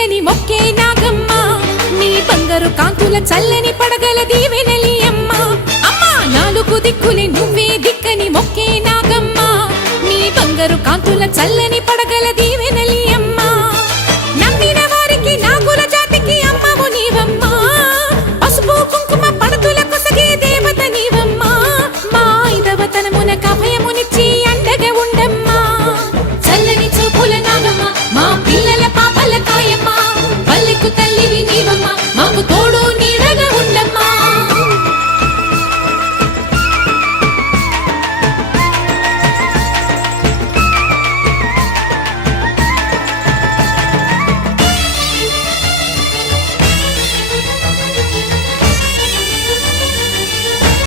దిక్కని మొక్కే నాగమ్మ నీ బంగారు కాంతుల చల్లని పడగల దీవెనలి అమ్మ అమ్మా నాలుగు దిక్కులే నువ్వే దిక్కని మొక్కే నాగమ్మ నీ బంగారు కాంతుల చల్లని